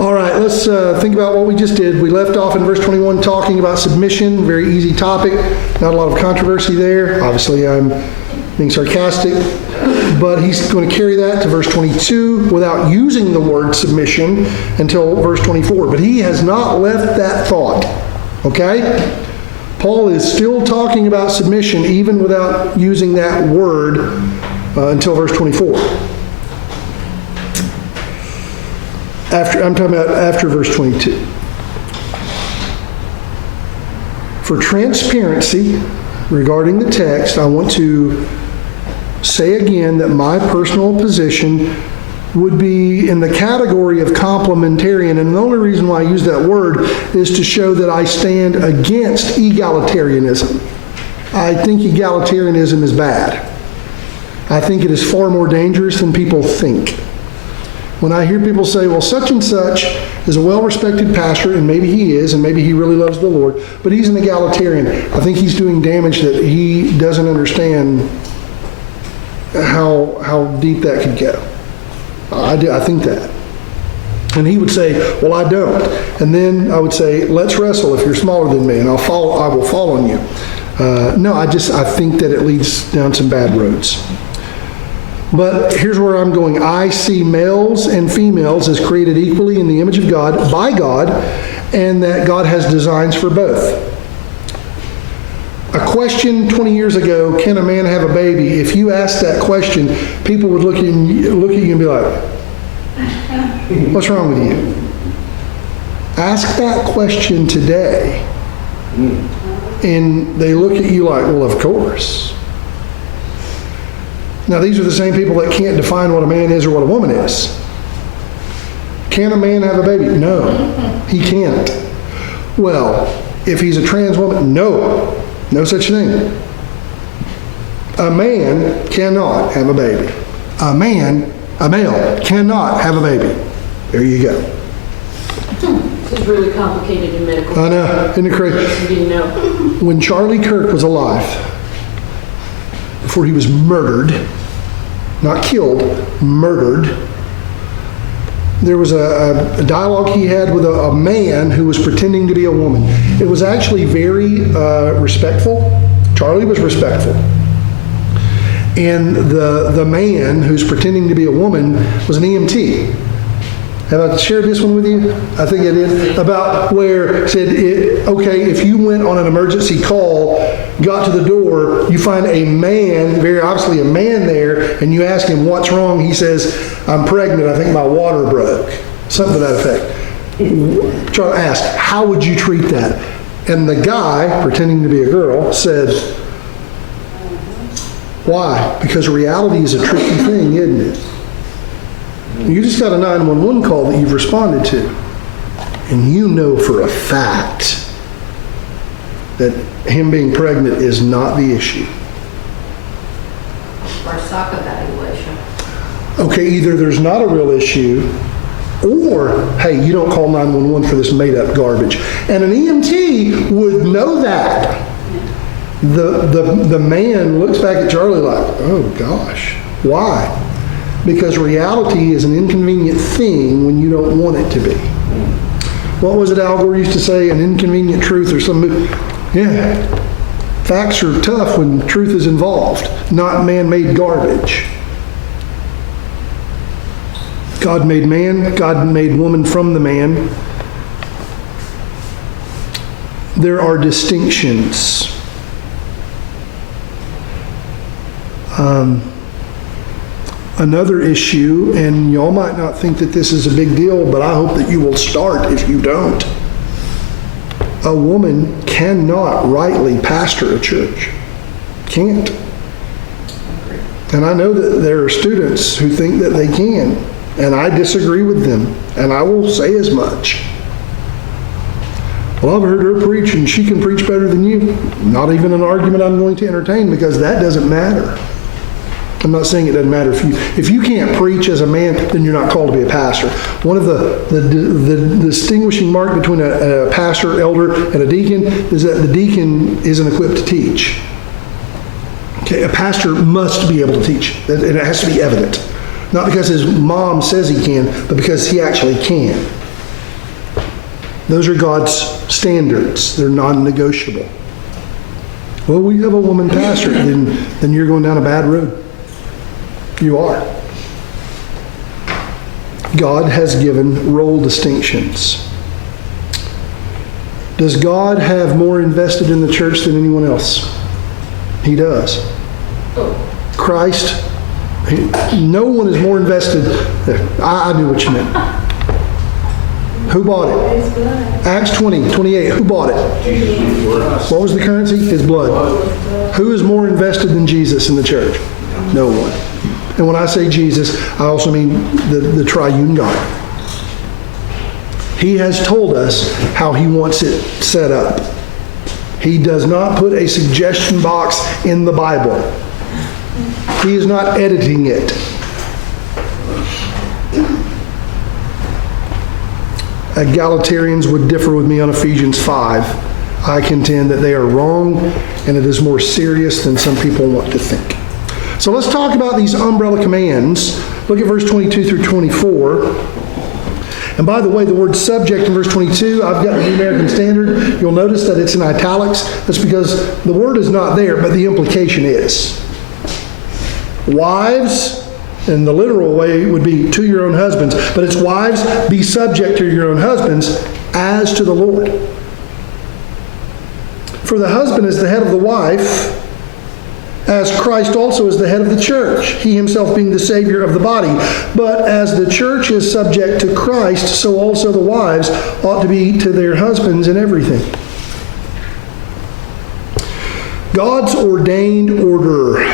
All right, let's think about what we just did. We left off in verse 21 talking about submission, very easy topic, not a lot of controversy there. Obviously, I'm being sarcastic, but he's going to carry that to verse 22 without using the word submission until verse 24. But he has not left that thought, okay? Paul is still talking about submission even without using that word until verse 24. I'm talking about after verse 22. For transparency regarding the text, I want to say again that my personal position would be in the category of complementarian, and the only reason why I use that word is to show that I stand against egalitarianism. I think egalitarianism is bad. I think it is far more dangerous than people think. When I hear people say, well, such and such is a well-respected pastor, and maybe he is, and maybe he really loves the Lord, but he's an egalitarian, I think he's doing damage that he doesn't understand how deep that could go. I think that. And he would say, well, I don't. And then I would say, let's wrestle if you're smaller than me, and I will fall on you. No, I think that it leads down some bad roads. But here's where I'm going. I see males and females as created equally in the image of God, by God, and that God has designs for both. A question 20 years ago, can a man have a baby? If you asked that question, people would look at you and be like, what's wrong with you? Ask that question today, and they look at you like, well, of course. Now, these are the same people that can't define what a man is or what a woman is. Can a man have a baby? No, he can't. Well, if he's a trans woman, no such thing. A man cannot have a baby. A male cannot have a baby. There you go. It's really complicated in medical. I know, isn't it crazy? You didn't know. When Charlie Kirk was alive, before he was murdered, not killed, murdered, there was a dialogue he had with a man who was pretending to be a woman. It was actually very respectful. Charlie was respectful. And the man who's pretending to be a woman was an EMT. Have I shared this one with you? I think I did. About where it said, okay, if you went on an emergency call, got to the door, you find a man, very obviously a man there, and you ask him what's wrong, he says, I'm pregnant, I think my water broke. Something to that effect. Charlie asked, how would you treat that? And the guy, pretending to be a girl, said, why? Because reality is a tricky thing, isn't it? You just got a 911 call that you've responded to, and you know for a fact that him being pregnant is not the issue. Or SOC evaluation. Okay, either there's not a real issue, or, hey, you don't call 911 for this made-up garbage. And an EMT would know that. The man looks back at Charlie like, oh gosh, why? Because reality is an inconvenient thing when you don't want it to be. What was it Al Gore used to say? An inconvenient truth or something? Yeah. Facts are tough when truth is involved, not man-made garbage. God made man, God made woman from the man. There are distinctions. Another issue, and y'all might not think that this is a big deal, but I hope that you will start if you don't. A woman cannot rightly pastor a church. Can't. And I know that there are students who think that they can, and I disagree with them, and I will say as much. Well, I've heard her preach, and she can preach better than you. Not even an argument I'm going to entertain, because that doesn't matter. I'm not saying it doesn't matter if you can't preach as a man, then you're not called to be a pastor. One of the distinguishing mark between a pastor, elder, and a deacon is that the deacon isn't equipped to teach. Okay, a pastor must be able to teach, and it has to be evident, not because his mom says he can, but because he actually can. Those are God's standards. They're non-negotiable. Well, we have a woman pastor, then you're going down a bad road. You are. God has given role distinctions. Does God have more invested in the church than anyone else? He does. Christ, no one is more invested. I knew what you meant. Who bought it? Acts 20:28. Who bought it? What was the currency? His blood. Who is more invested than Jesus in the church? No one. And when I say Jesus, I also mean the triune God. He has told us how he wants it set up. He does not put a suggestion box in the Bible. He is not editing it. Egalitarians would differ with me on Ephesians 5. I contend that they are wrong, and it is more serious than some people want to think. So let's talk about these umbrella commands. Look at verse 22 through 24. And by the way, the word subject in verse 22, I've got the New American Standard. You'll notice that it's in italics. That's because the word is not there, but the implication is. Wives, in the literal way, would be to your own husbands. But it's wives, be subject to your own husbands as to the Lord. For the husband is the head of the wife, as Christ also is the head of the church, he himself being the Savior of the body. But as the church is subject to Christ, so also the wives ought to be to their husbands in everything. God's ordained order.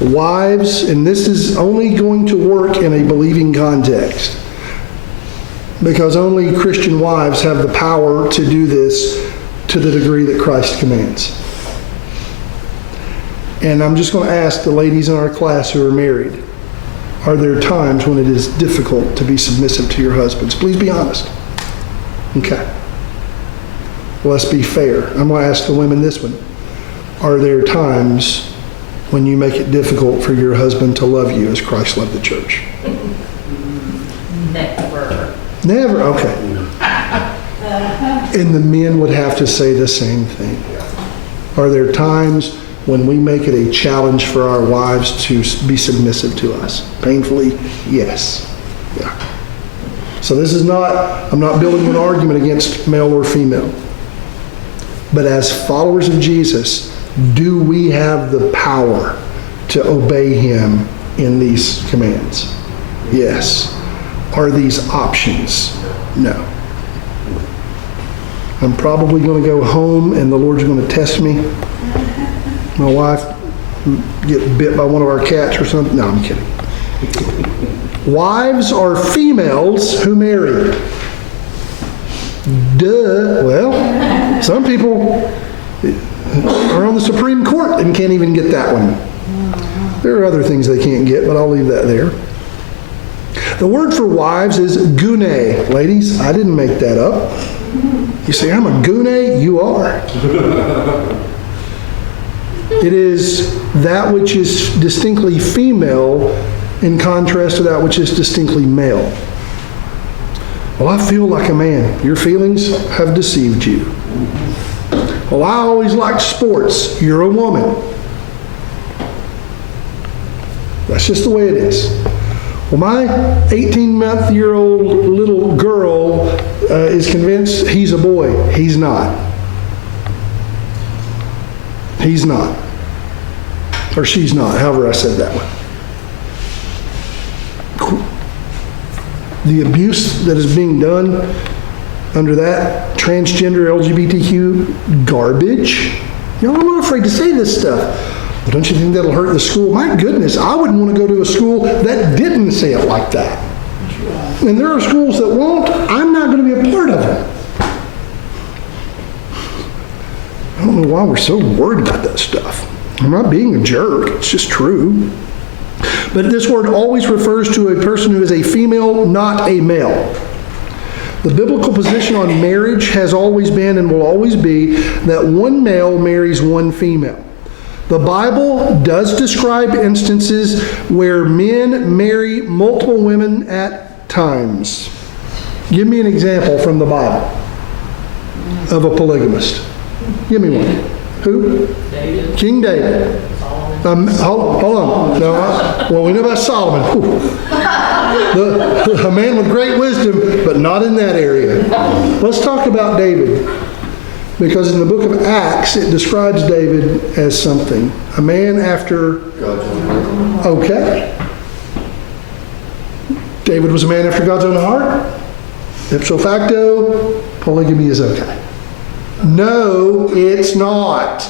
Wives, and this is only going to work in a believing context, because only Christian wives have the power to do this to the degree that Christ commands. And I'm just going to ask the ladies in our class who are married, are there times when it is difficult to be submissive to your husbands? Please be honest. Okay. Let's be fair. I'm going to ask the women this one. Are there times when you make it difficult for your husband to love you as Christ loved the church? Never. Never? Okay. And the men would have to say the same thing. Are there times when we make it a challenge for our wives to be submissive to us? Painfully, yes. Yeah. So this is not, I'm not building an argument against male or female. But as followers of Jesus, do we have the power to obey him in these commands? Yes. Are these options? No. I'm probably going to go home and the Lord's going to test me. My wife get bit by one of our cats or something. No, I'm kidding. Wives are females who marry. Duh. Well, some people are on the Supreme Court and can't even get that one. There are other things they can't get, but I'll leave that there. The word for wives is gune. Ladies, I didn't make that up. You say, I'm a gune? You are. It is that which is distinctly female in contrast to that which is distinctly male. Well, I feel like a man. Your feelings have deceived you. Well, I always liked sports. You're a woman. That's just the way it is. Well, my 18-month-year-old little girl is convinced he's a boy. He's not. He's not. Or she's not, however I said that one. The abuse that is being done under that transgender LGBTQ garbage. You know, I'm not afraid to say this stuff. But don't you think that'll hurt the school? My goodness, I wouldn't want to go to a school that didn't say it like that. And there are schools that won't. I'm not going to be a part of it. I don't know why we're so worried about that stuff. I'm not being a jerk. It's just true. But this word always refers to a person who is a female, not a male. The biblical position on marriage has always been and will always be that one male marries one female. The Bible does describe instances where men marry multiple women at times. Give me an example from the Bible of a polygamist. Give me one. Who? David. King David. Hold on. No, well, we know about Solomon. A man with great wisdom, but not in that area. Let's talk about David. Because in the book of Acts, it describes David as something. A man after... God's own heart. Okay. David was a man after God's own heart. Ipso facto, polygamy is okay. No, it's not.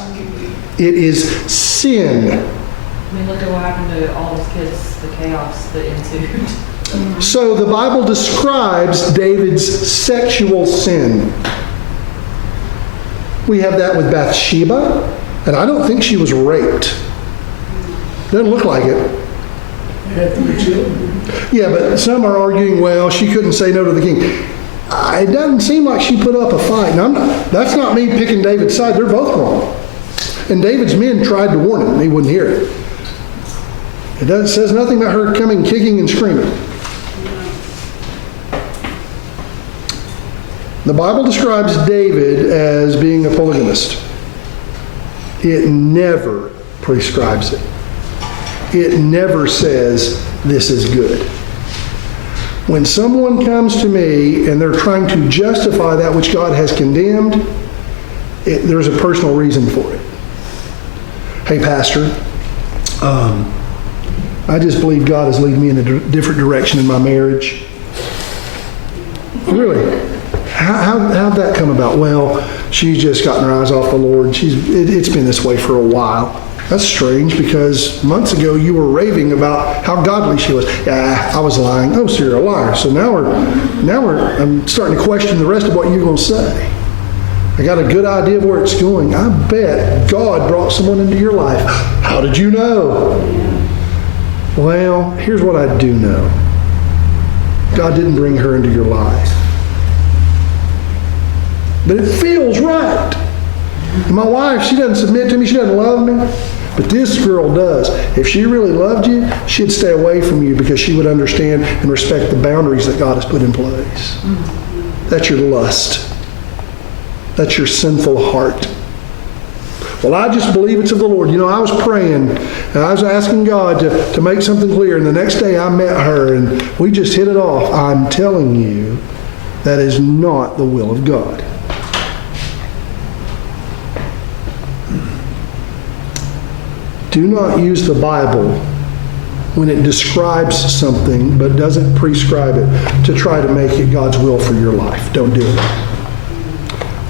It is sin. I mean, look at what happened to all those kids, the chaos that ensued. So the Bible describes David's sexual sin. We have that with Bathsheba, and I don't think she was raped. Doesn't look like it. Had 3 children. Yeah, but some are arguing, well, she couldn't say no to the king. It doesn't seem like she put up a fight. And that's not me picking David's side. They're both wrong. And David's men tried to warn him, and he wouldn't hear it. It says nothing about her coming kicking and screaming. The Bible describes David as being a polygamist. It never prescribes it. It never says this is good. When someone comes to me and they're trying to justify that which God has condemned, there's a personal reason for it. Hey, Pastor, I just believe God is leading me in a different direction in my marriage. Really? How'd that come about? Well, she's just gotten her eyes off the Lord. It's been this way for a while. That's strange because months ago you were raving about how godly she was. Yeah, I was lying. Oh, so you're a liar. So now I'm starting to question the rest of what you're going to say. I got a good idea of where it's going. I bet God brought someone into your life. How did you know? Well, here's what I do know. God didn't bring her into your life. But it feels right. And my wife, she doesn't submit to me. She doesn't love me. But this girl does. If she really loved you, she'd stay away from you because she would understand and respect the boundaries that God has put in place. That's your lust. That's your sinful heart. Well, I just believe it's of the Lord. You know, I was praying and I was asking God to make something clear. And the next day I met her and we just hit it off. I'm telling you, that is not the will of God. Do not use the Bible when it describes something but doesn't prescribe it to try to make it God's will for your life. Don't do it.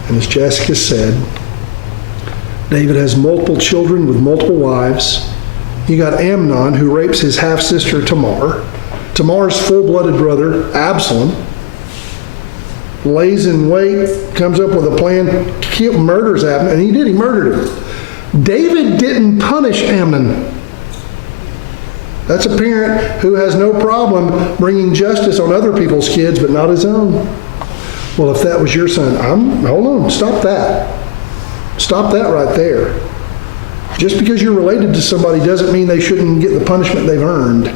And as Jessica said, David has multiple children with multiple wives. You got Amnon, who rapes his half-sister Tamar. Tamar's full-blooded brother, Absalom, lays in wait, comes up with a plan to kill, murders Abner, and he did. He murdered him. David didn't punish Amnon. That's a parent who has no problem bringing justice on other people's kids, but not his own. Well, if that was your son, hold on, stop that. Stop that right there. Just because you're related to somebody doesn't mean they shouldn't get the punishment they've earned.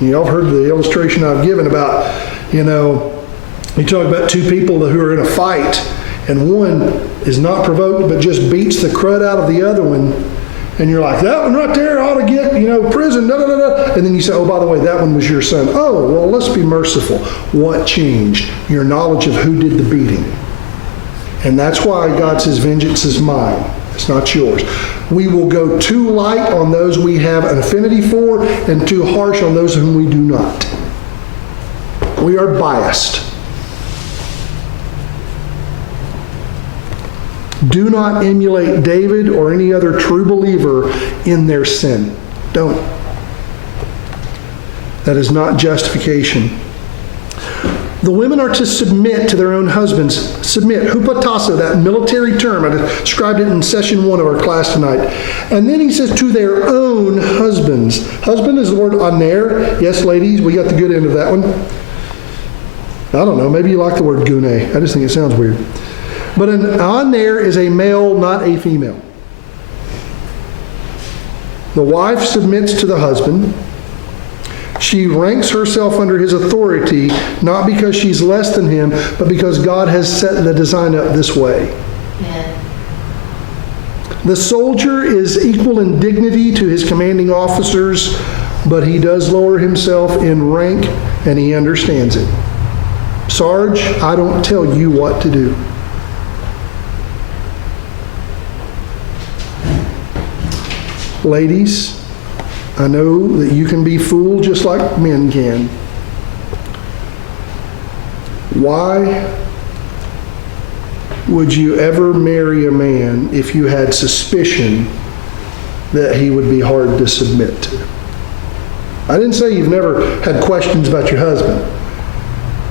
Y'all have heard the illustration I've given about, you talk about two people who are in a fight, and one is not provoked but just beats the crud out of the other one, and you're like, that one right there ought to get, prison, da da da da. And then you say, oh, by the way, that one was your son. Oh, well, let's be merciful. What changed? Your knowledge of who did the beating. And that's why God says, vengeance is mine. It's not yours. We will go too light on those we have an affinity for and too harsh on those whom we do not. We are biased. Do not emulate David or any other true believer in their sin. Don't. That is not justification. The women are to submit to their own husbands. Submit, hupatasa, that military term. I described it in session 1 of our class tonight. And then he says to their own husbands. Husband is the word aner. Yes, ladies, we got the good end of that one. I don't know, maybe you like the word gune. I just think it sounds weird. But an aner is a male, not a female. The wife submits to the husband. She ranks herself under his authority, not because she's less than him, but because God has set the design up this way. The soldier is equal in dignity to his commanding officers, but he does lower himself in rank, and he understands it. Sarge, I don't tell you what to do. Ladies, I know that you can be fooled just like men can. Why would you ever marry a man if you had suspicion that he would be hard to submit to? I didn't say you've never had questions about your husband.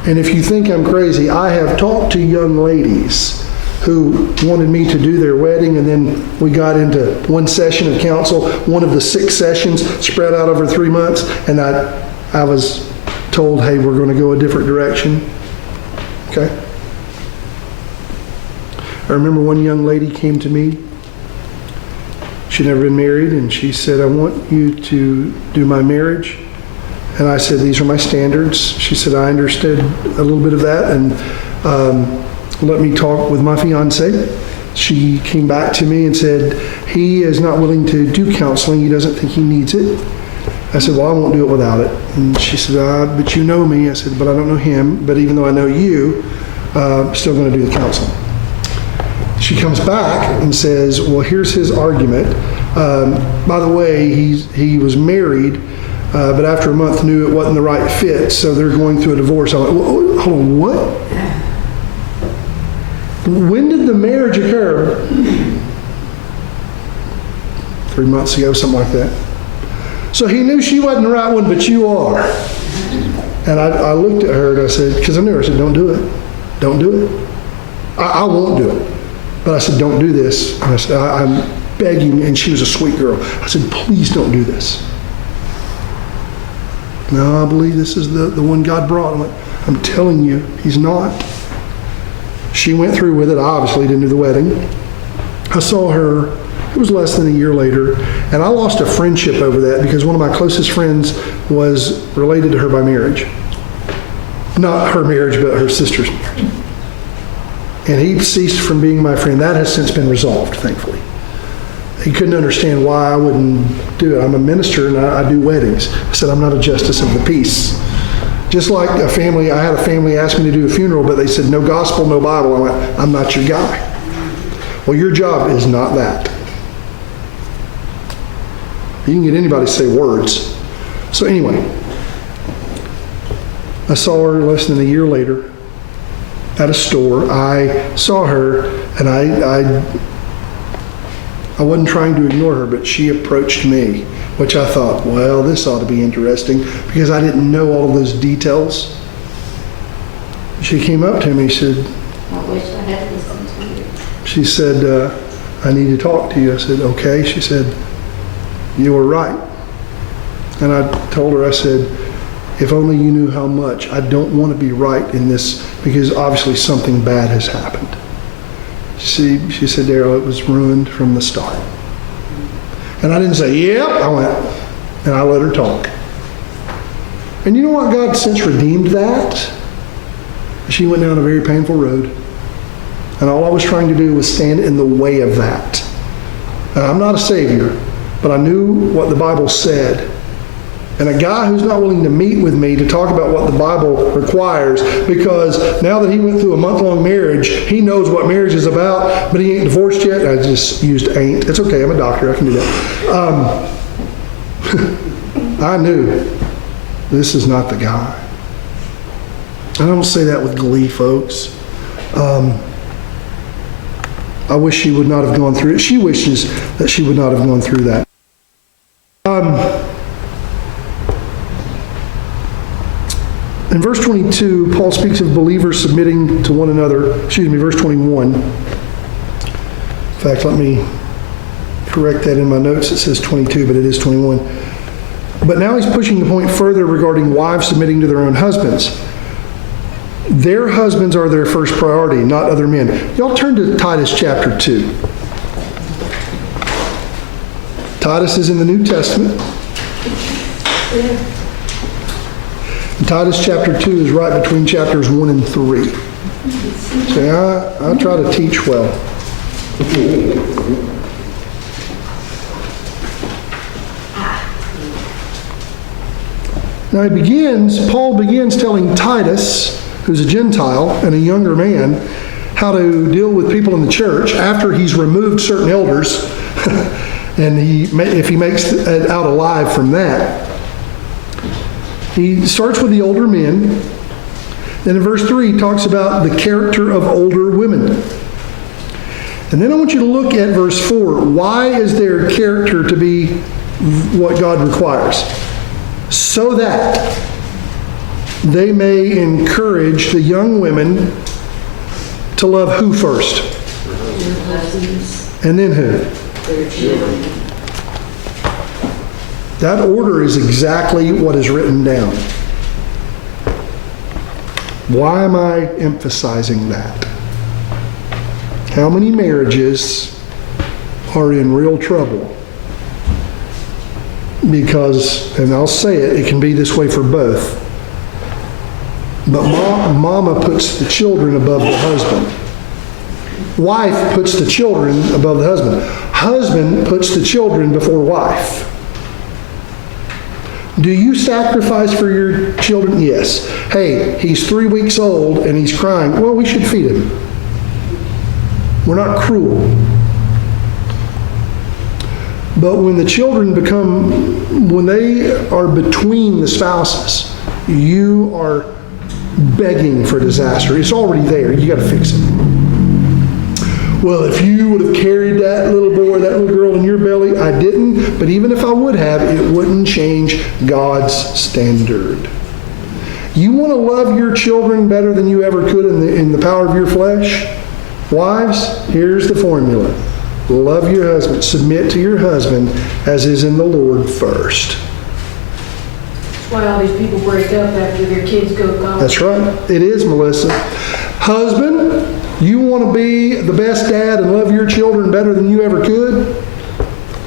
And if you think I'm crazy, I have talked to young ladies who wanted me to do their wedding, and then we got into one session of counsel, one of the 6 sessions spread out over 3 months, and I was told, hey, we're going to go a different direction. Okay? I remember one young lady came to me. She'd never been married, and she said, I want you to do my marriage. And I said, these are my standards. She said, I understood a little bit of that, and let me talk with my fiance. She came back to me and said, he is not willing to do counseling. He doesn't think he needs it. I said, well, I won't do it without it. And she said, but you know me. I said, but I don't know him. But even though I know you, I'm still going to do the counseling. She comes back and says, well, here's his argument. By the way, he was married, but after a month knew it wasn't the right fit, so they're going through a divorce. I went, well, hold on, what? When did the marriage occur? 3 months ago, something like that. So he knew she wasn't the right one, but you are. And I looked at her and I said, because I knew her, I said, don't do it. Don't do it. I won't do it. But I said, don't do this. And I said, I'm begging, and she was a sweet girl. I said, please don't do this. No, I believe this is the one God brought. I'm like, I'm telling you, he's not. She went through with it. I obviously didn't do the wedding. I saw her, it was less than a year later, and I lost a friendship over that because one of my closest friends was related to her by marriage. Not her marriage, but her sister's marriage. And he ceased from being my friend. That has since been resolved, thankfully. He couldn't understand why I wouldn't do it. I'm a minister and I do weddings. I said, I'm not a justice of the peace. Just like I had a family ask me to do a funeral, but they said, no gospel, no Bible. I went, I'm not your guy. Well, your job is not that. You can get anybody to say words. So anyway, I saw her less than a year later at a store. I saw her, and I wasn't trying to ignore her, but she approached me, which I thought, well, this ought to be interesting, because I didn't know all of those details. She came up to me and said, I wish I had listened to you. she said, I need to talk to you. I said, okay. She said, you were right. And I told her, I said, if only you knew how much. I don't want to be right in this, because obviously something bad has happened. She said, Darrell, it was ruined from the start. And I didn't say, yep. I went, and I let her talk. And you know what? God since redeemed that. She went down a very painful road. And all I was trying to do was stand in the way of that. Now, I'm not a savior, but I knew what the Bible said. And a guy who's not willing to meet with me to talk about what the Bible requires, because now that he went through a month-long marriage, he knows what marriage is about, but he ain't divorced yet. I just used ain't. It's okay, I'm a doctor, I can do that. I knew this is not the guy. I don't say that with glee, folks. I wish she would not have gone through it. She wishes that she would not have gone through that. In verse 22, Paul speaks of believers submitting to one another. Verse 21. In fact, let me correct that in my notes. It says 22, but it is 21. But now he's pushing the point further regarding wives submitting to their own husbands. Their husbands are their first priority, not other men. Y'all turn to Titus chapter 2. Titus is in the New Testament. Titus chapter 2 is right between chapters 1 and 3. See, I try to teach well. Now Paul begins telling Titus, who's a Gentile and a younger man, how to deal with people in the church after he's removed certain elders, and if he makes it out alive from that. He starts with the older men. Then in verse 3, he talks about the character of older women. And then I want you to look at verse 4. Why is their character to be what God requires? So that they may encourage the young women to love who first? And then who? Their children. That order is exactly what is written down. Why am I emphasizing that? How many marriages are in real trouble? Because, and I'll say it, it can be this way for both. But mama puts the children above the husband. Wife puts the children above the husband. Husband puts the children before wife. Do you sacrifice for your children? Yes. Hey, he's 3 weeks old and he's crying. Well, we should feed him. We're not cruel. But when the children when they are between the spouses, you are begging for disaster. It's already there. You got to fix it. Well, if you would have carried that little boy, that little girl in your belly, I didn't. But even if I would have, it wouldn't change God's standard. You want to love your children better than you ever could in the power of your flesh? Wives, here's the formula. Love your husband. Submit to your husband as is in the Lord first. That's why all these people break up after their kids go to college. That's right. It is, Melissa. Husband, you want to be the best dad and love your children better than you ever could?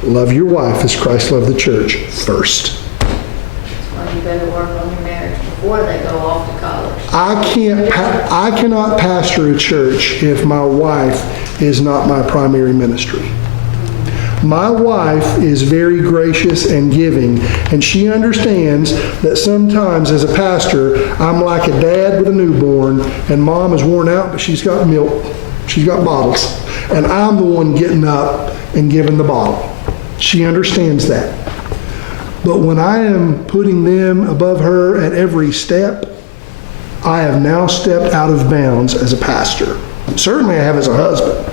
Love your wife as Christ loved the church first. Well, you better work on your marriage before they go off to college. I cannot pastor a church if my wife is not my primary ministry. My wife is very gracious and giving, and she understands that sometimes as a pastor, I'm like a dad with a newborn, and mom is worn out, but she's got milk, she's got bottles, and I'm the one getting up and giving the bottle. She understands that. But when I am putting them above her at every step, I have now stepped out of bounds as a pastor. Certainly I have as a husband.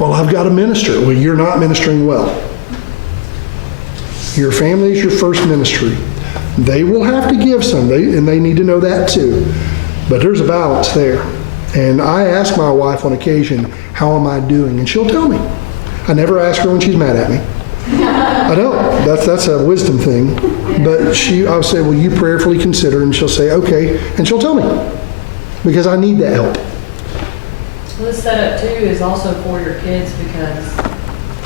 Well, I've got to minister. Well, you're not ministering well. Your family is your first ministry. They will have to give some, and they need to know that too. But there's a balance there. And I ask my wife on occasion, how am I doing? And she'll tell me. I never ask her when she's mad at me. I don't. That's a wisdom thing. But I'll say, well, you prayerfully consider, and she'll say, okay. And she'll tell me. Because I need that help. Well, this setup too is also for your kids because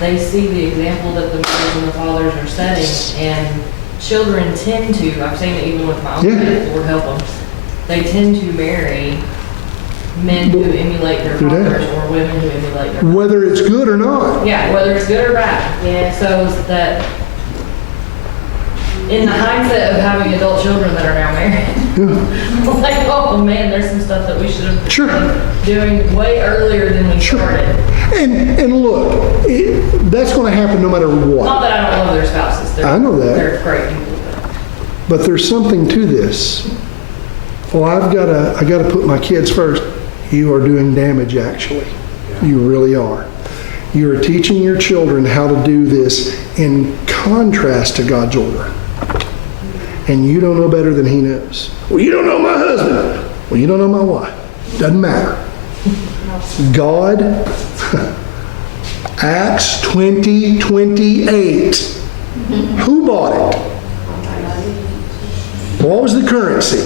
they see the example that the mothers and the fathers are setting, and children tend to, I've seen it even with my own kids, Lord help them, they tend to marry men who emulate their fathers or women who emulate their fathers. Whether it's good or not. Yeah, whether it's good or bad. Yeah. So that in the hindsight of having adult children that are now married, like, oh man, there's some stuff that we should have been doing way earlier than we started. And look, that's going to happen no matter what. Not that I don't love their spouses. I know that. They're great people. But there's something to this. Well, I got to put my kids first. You are doing damage, actually. You really are. You are teaching your children how to do this in contrast to God's order. And you don't know better than he knows. Well, you don't know my husband. Well, you don't know my wife. Doesn't matter. God, Acts 20:28. Who bought it? What was the currency?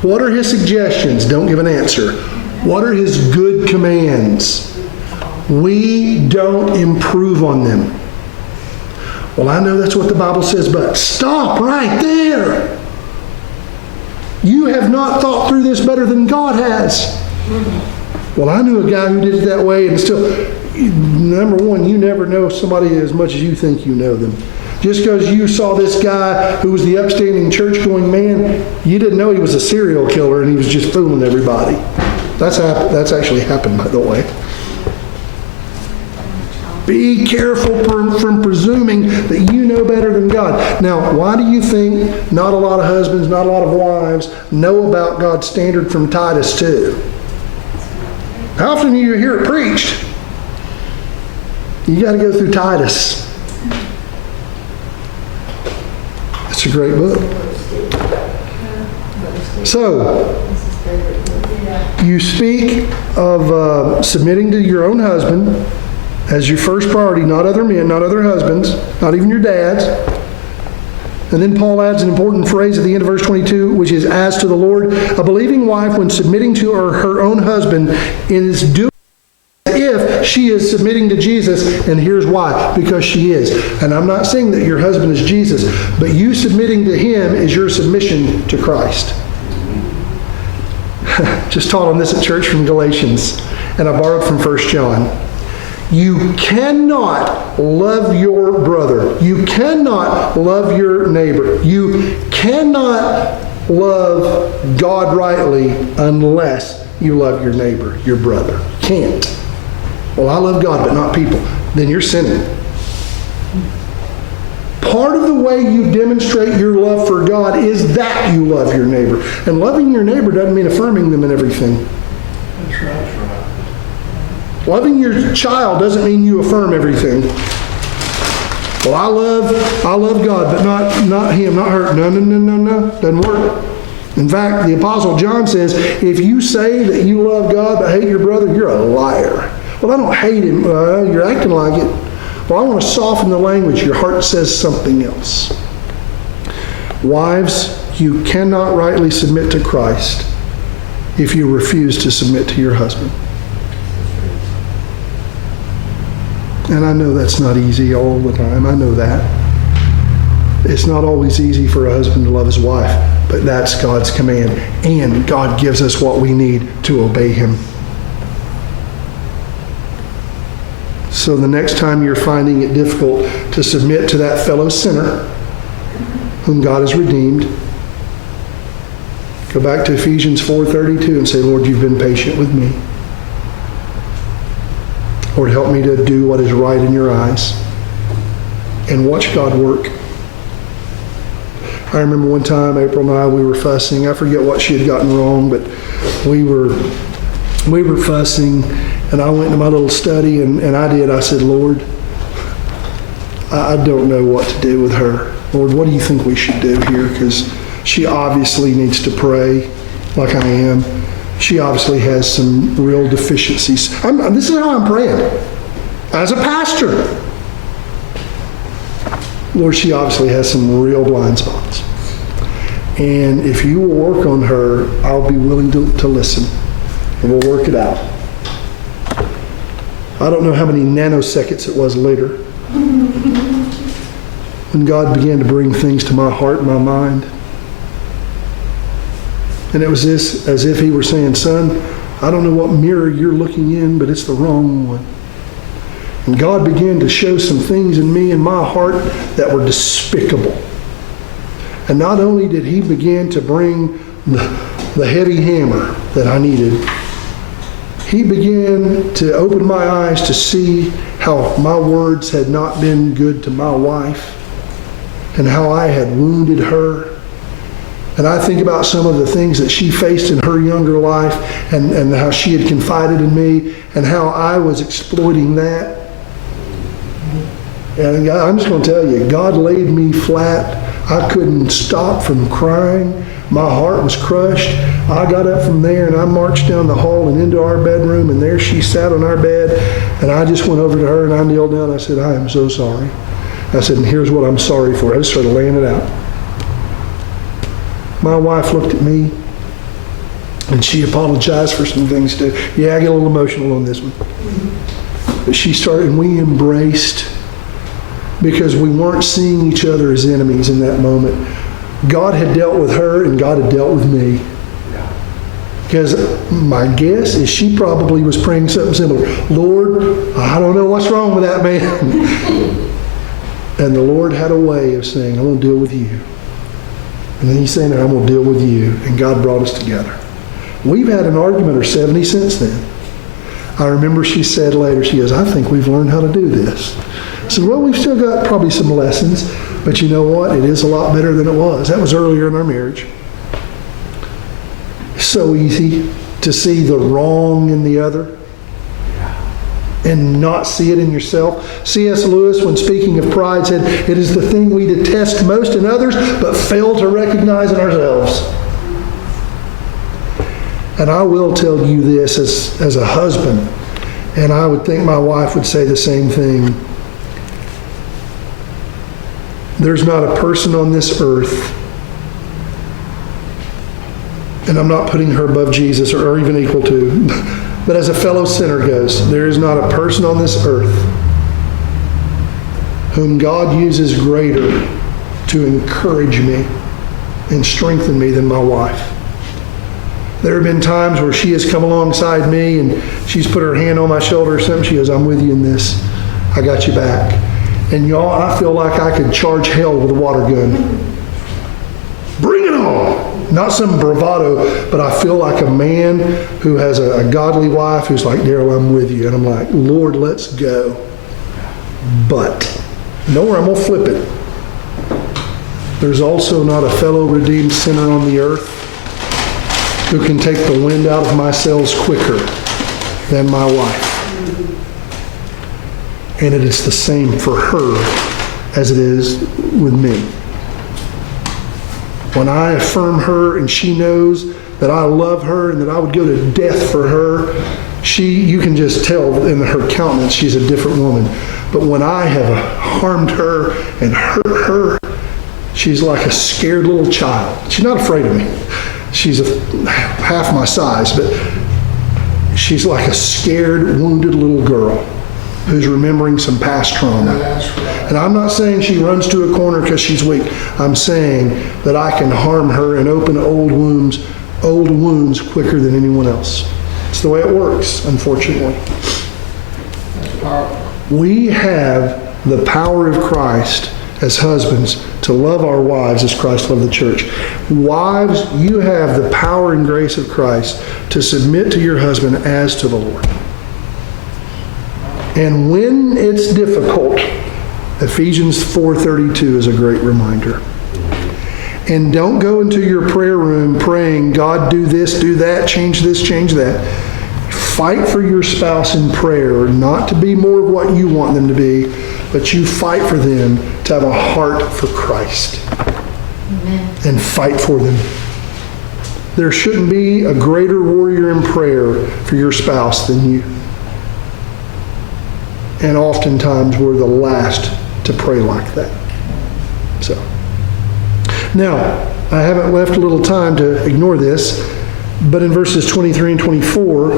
What are his suggestions? Don't give an answer. What are his good commands? We don't improve on them. Well, I know that's what the Bible says, but stop right there. You have not thought through this better than God has. Well, I knew a guy who did it that way, and still, number one, you never know somebody as much as you think you know them. Just because you saw this guy who was the upstanding church-going man, you didn't know he was a serial killer and he was just fooling everybody. That's actually happened, by the way. Be careful from presuming that you know better than God. Now, why do you think not a lot of husbands, not a lot of wives know about God's standard from Titus 2? How often do you hear it preached? You got to go through Titus. It's a great book. So, you speak of submitting to your own husband as your first priority, not other men, not other husbands, not even your dads. And then Paul adds an important phrase at the end of verse 22, which is, as to the Lord, a believing wife, when submitting to her own husband, is doing as if she is submitting to Jesus. And here's why. Because she is. And I'm not saying that your husband is Jesus, but you submitting to him is your submission to Christ. Just taught on this at church from Galatians, and I borrowed from 1 John. You cannot love your brother. You cannot love your neighbor. You cannot love God rightly unless you love your neighbor, your brother. You can't. Well, I love God, but not people. Then you're sinning. Part of the way you demonstrate your love for God is that you love your neighbor. And loving your neighbor doesn't mean affirming them in everything. That's right. Loving your child doesn't mean you affirm everything. Well, I love God, but not him, not her. No. Doesn't work. In fact, the Apostle John says, if you say that you love God but hate your brother, you're a liar. Well, I don't hate him. You're acting like it. Well, I want to soften the language. Your heart says something else. Wives, you cannot rightly submit to Christ if you refuse to submit to your husband. And I know that's not easy all the time. I know that. It's not always easy for a husband to love his wife, but that's God's command. And God gives us what we need to obey him. So the next time you're finding it difficult to submit to that fellow sinner whom God has redeemed, go back to Ephesians 4:32 and say, Lord, you've been patient with me. Lord, help me to do what is right in your eyes. And watch God work. I remember one time, April and I, we were fussing. I forget what she had gotten wrong, but we were fussing. And I went to my little study, and I said, Lord, I don't know what to do with her. Lord, what do you think we should do here? Because she obviously needs to pray like I am. She obviously has some real deficiencies. This is how I'm praying. As a pastor. Lord, she obviously has some real blind spots. And if you will work on her, I'll be willing to listen. And we'll work it out. I don't know how many nanoseconds it was later when God began to bring things to my heart and my mind. And it was as if he were saying, son, I don't know what mirror you're looking in, but it's the wrong one. And God began to show some things in me and my heart that were despicable. And not only did he begin to bring the heavy hammer that I needed, he began to open my eyes to see how my words had not been good to my wife and how I had wounded her. And I think about some of the things that she faced in her younger life and how she had confided in me and how I was exploiting that. And I'm just going to tell you, God laid me flat. I couldn't stop from crying. My heart was crushed. I got up from there and I marched down the hall and into our bedroom, and there she sat on our bed, and I just went over to her and I kneeled down. I said, I am so sorry. I said, and here's what I'm sorry for. I just started laying it out. My wife looked at me and she apologized for some things too. Yeah, I get a little emotional on this one. But she started, and we embraced because we weren't seeing each other as enemies in that moment. God had dealt with her and God had dealt with me. Because my guess is she probably was praying something similar. Lord, I don't know what's wrong with that man. And the Lord had a way of saying, I'm going to deal with you. And then he's saying, I'm going to deal with you. And God brought us together. We've had an argument or 70 since then. I remember she said later, she goes, I think we've learned how to do this. I said, well, we've still got probably some lessons, but you know what? It is a lot better than it was. That was earlier in our marriage. So easy to see the wrong in the other and not see it in yourself. C.S. Lewis, when speaking of pride, said, it is the thing we detest most in others, but fail to recognize in ourselves. And I will tell you this as a husband, and I would think my wife would say the same thing. There's not a person on this earth, and I'm not putting her above Jesus or even equal to, but as a fellow sinner goes, there is not a person on this earth whom God uses greater to encourage me and strengthen me than my wife. There have been times where she has come alongside me and she's put her hand on my shoulder or something. She goes, I'm with you in this. I got you back. And y'all, I feel like I could charge hell with a water gun. Bring it on. Not some bravado, but I feel like a man who has a godly wife who's like, Darrell, I'm with you. And I'm like, Lord, let's go. But, know where I'm going to flip it. There's also not a fellow redeemed sinner on the earth who can take the wind out of my sails quicker than my wife. And it is the same for her as it is with me. When I affirm her and she knows that I love her and that I would go to death for her, you can just tell in her countenance she's a different woman. But when I have harmed her and hurt her, she's like a scared little child. She's not afraid of me. She's half my size, but she's like a scared, wounded little girl who's remembering some past trauma. And I'm not saying she runs to a corner because she's weak. I'm saying that I can harm her and open old wounds quicker than anyone else. It's the way it works, unfortunately. We have the power of Christ as husbands to love our wives as Christ loved the church. Wives, you have the power and grace of Christ to submit to your husband as to the Lord. And when it's difficult, Ephesians 4:32 is a great reminder. And don't go into your prayer room praying, God, do this, do that, change this, change that. Fight for your spouse in prayer, not to be more of what you want them to be, but you fight for them to have a heart for Christ. Amen. And fight for them. There shouldn't be a greater warrior in prayer for your spouse than you. And oftentimes we're the last to pray like that. So, now, I haven't left a little time to ignore this, but in verses 23 and 24,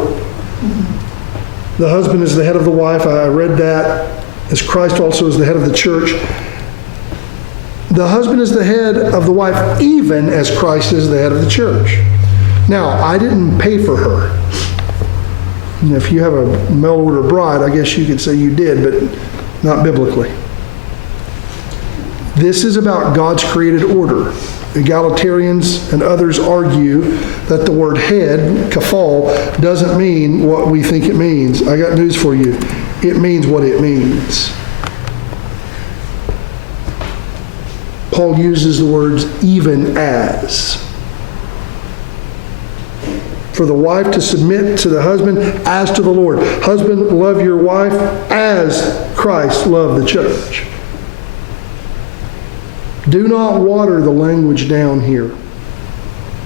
the husband is the head of the wife. I read that as Christ also is the head of the church. The husband is the head of the wife, even as Christ is the head of the church. Now, I didn't pay for her. And if you have a mail-order bride, I guess you could say you did, but not biblically. This is about God's created order. Egalitarians and others argue that the word head, kafal, doesn't mean what we think it means. I got news for you. It means what it means. Paul uses the words even as. For the wife to submit to the husband as to the Lord. Husband, love your wife as Christ loved the church. Do not water the language down here.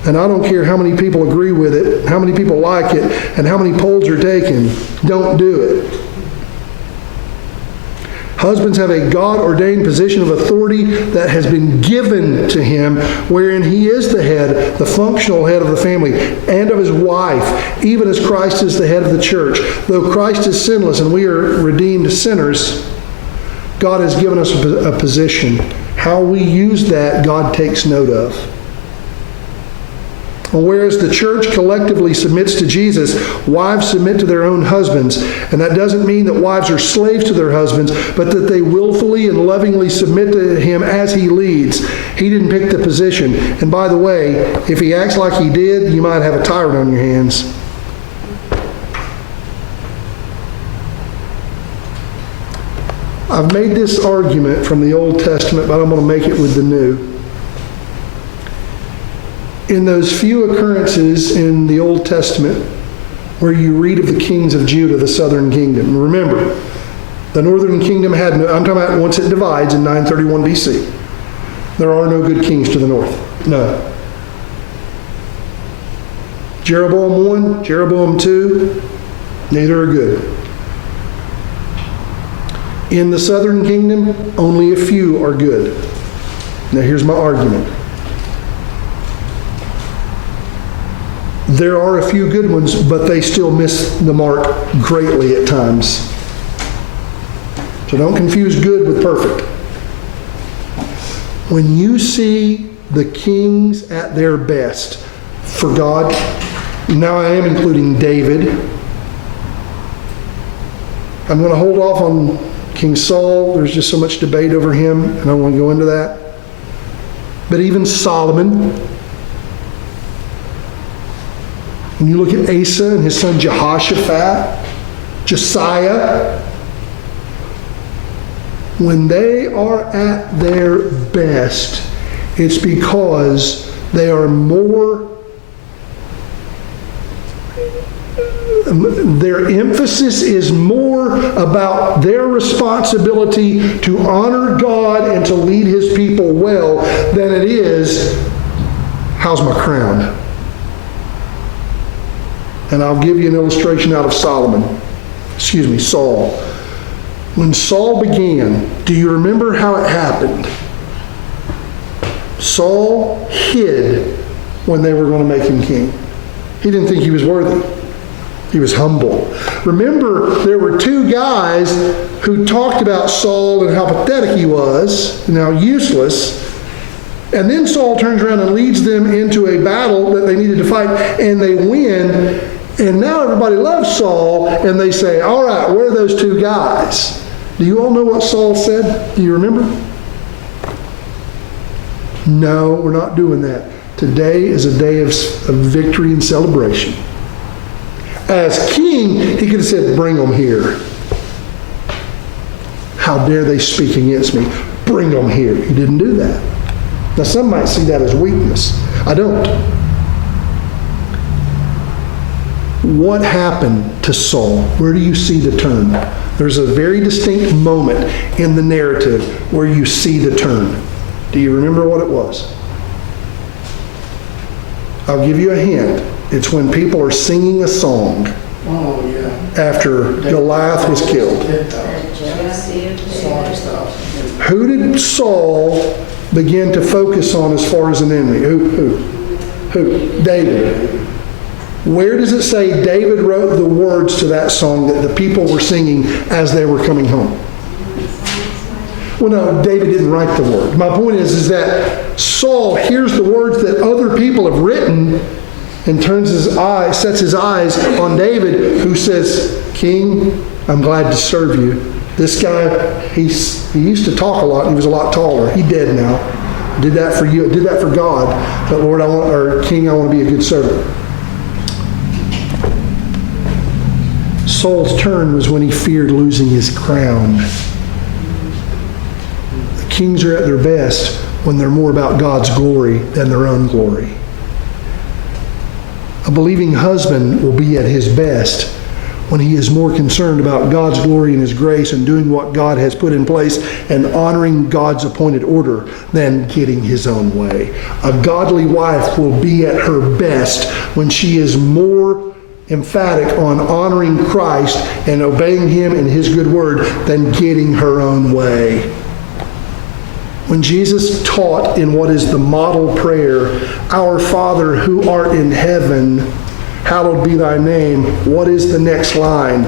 And I don't care how many people agree with it, how many people like it, and how many polls are taken. Don't do it. Husbands have a God-ordained position of authority that has been given to him, wherein he is the head, the functional head of the family, and of his wife, even as Christ is the head of the church. Though Christ is sinless and we are redeemed sinners, God has given us a position. How we use that, God takes note of. Whereas the church collectively submits to Jesus, wives submit to their own husbands. And that doesn't mean that wives are slaves to their husbands, but that they willfully and lovingly submit to him as he leads. He didn't pick the position. And by the way, if he acts like he did, you might have a tyrant on your hands. I've made this argument from the Old Testament, but I'm going to make it with the New. In those few occurrences in the Old Testament where you read of the kings of Judah, the southern kingdom, remember, the northern kingdom had no, I'm talking about once it divides in 931 BC, there are no good kings to the north. No. Jeroboam 1, Jeroboam 2, neither are good. In the southern kingdom, only a few are good. Now here's my argument. There are a few good ones, but they still miss the mark greatly at times. So don't confuse good with perfect. When you see the kings at their best for God, now I am including David. I'm going to hold off on King Saul. There's just so much debate over him, and I don't want to go into that. But even Solomon, when you look at Asa and his son Jehoshaphat, Josiah, when they are at their best, it's because they are more, their emphasis is more about their responsibility to honor God and to lead his people well than it is, how's my crown? And I'll give you an illustration out of Saul. When Saul began, do you remember how it happened? Saul hid when they were going to make him king. He didn't think he was worthy. He was humble. Remember, there were two guys who talked about Saul and how pathetic he was, and how useless. And then Saul turns around and leads them into a battle that they needed to fight, and they win. And now everybody loves Saul, and they say, all right, where are those two guys? Do you all know what Saul said? Do you remember? No, we're not doing that. Today is a day of victory and celebration. As king, he could have said, bring them here. How dare they speak against me? Bring them here. He didn't do that. Now, some might see that as weakness. I don't. What happened to Saul? Where do you see the turn? There's a very distinct moment in the narrative where you see the turn. Do you remember what it was? I'll give you a hint. It's when people are singing a song after Goliath was killed. Who did Saul begin to focus on as far as an enemy? Who? David. Where does it say David wrote the words to that song that the people were singing as they were coming home? Well, no, David didn't write the word. My point is that Saul hears the words that other people have written and sets his eyes on David, who says, King, I'm glad to serve you. This guy, he used to talk a lot. He was a lot taller. He's dead now. Did that for you. Did that for God. But Lord, King, I want to be a good servant. Saul's turn was when he feared losing his crown. The kings are at their best when they're more about God's glory than their own glory. A believing husband will be at his best when he is more concerned about God's glory and his grace and doing what God has put in place and honoring God's appointed order than getting his own way. A godly wife will be at her best when she is more emphatic on honoring Christ and obeying him in his good word than getting her own way. When Jesus taught in what is the model prayer, Our Father who art in heaven, hallowed be thy name, what is the next line?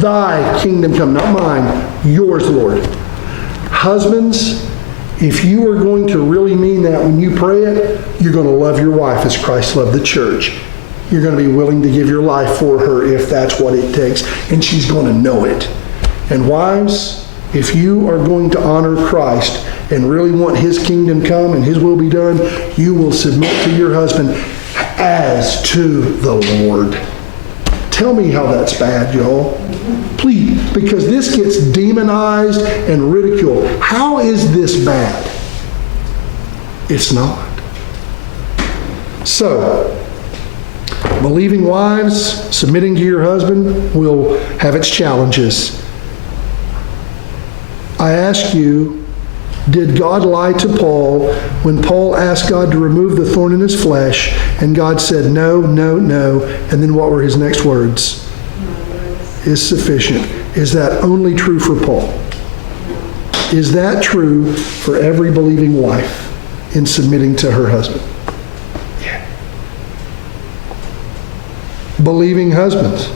Thy kingdom come, not mine, yours, Lord. Husbands, if you are going to really mean that when you pray it, you're going to love your wife as Christ loved the church. You're going to be willing to give your life for her if that's what it takes, and she's going to know it. And wives, if you are going to honor Christ and really want his kingdom come and his will be done, you will submit to your husband as to the Lord. Tell me how that's bad, y'all. Please, because this gets demonized and ridiculed. How is this bad? It's not. So, believing wives, submitting to your husband will have its challenges. I ask you, did God lie to Paul when Paul asked God to remove the thorn in his flesh and God said, no, no, no, and then what were his next words? Is sufficient. Is that only true for Paul? Is that true for every believing wife in submitting to her husband? Yeah. Believing husbands,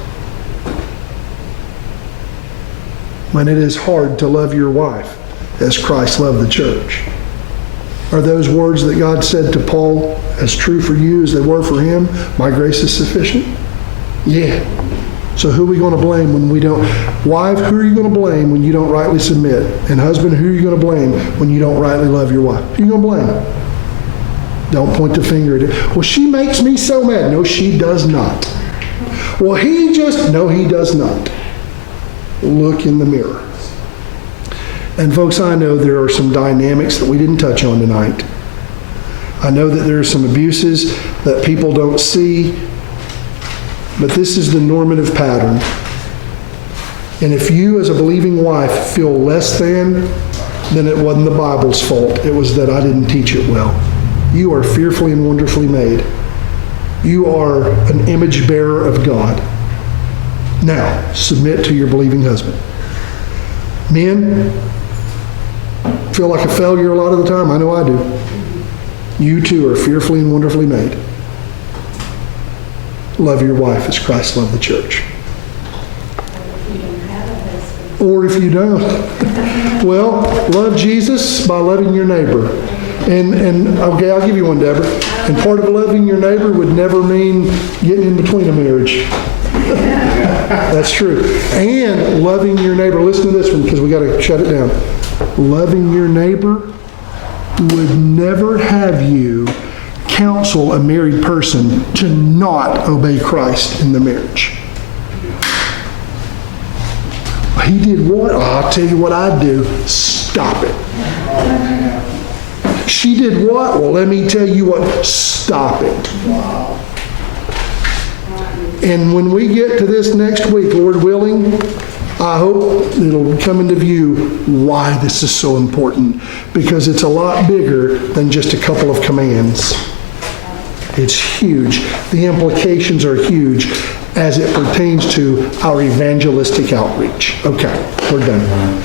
when it is hard to love your wife as Christ loved the church. Are those words that God said to Paul as true for you as they were for him? My grace is sufficient? Yeah. So who are we going to blame when we don't? Wife, who are you going to blame when you don't rightly submit? And husband, who are you going to blame when you don't rightly love your wife? Who are you going to blame? Don't point the finger at it. Well, she makes me so mad. No, she does not. Well, no, he does not. Look in the mirror. And folks, I know there are some dynamics that we didn't touch on tonight. I know that there are some abuses that people don't see, but this is the normative pattern. And if you as a believing wife feel less than, then it wasn't the Bible's fault. It was that I didn't teach it well. You are fearfully and wonderfully made. You are an image bearer of God. Now, submit to your believing husband. Men, feel like a failure a lot of the time. I know I do. You too are fearfully and wonderfully made. Love your wife as Christ loved the church. Or if you don't, well, love Jesus by loving your neighbor. And okay, I'll give you one, Deborah. And part of loving your neighbor would never mean getting in between a marriage. That's true. And loving your neighbor, listen to this one because we got to shut it down. Loving your neighbor would never have you counsel a married person to not obey Christ in the marriage. He did what? Oh, I'll tell you what I'd do. Stop it. She did what? Well, let me tell you what. Stop it. And when we get to this next week, Lord willing, I hope it'll come into view why this is so important, because it's a lot bigger than just a couple of commands. It's huge. The implications are huge as it pertains to our evangelistic outreach. Okay, we're done.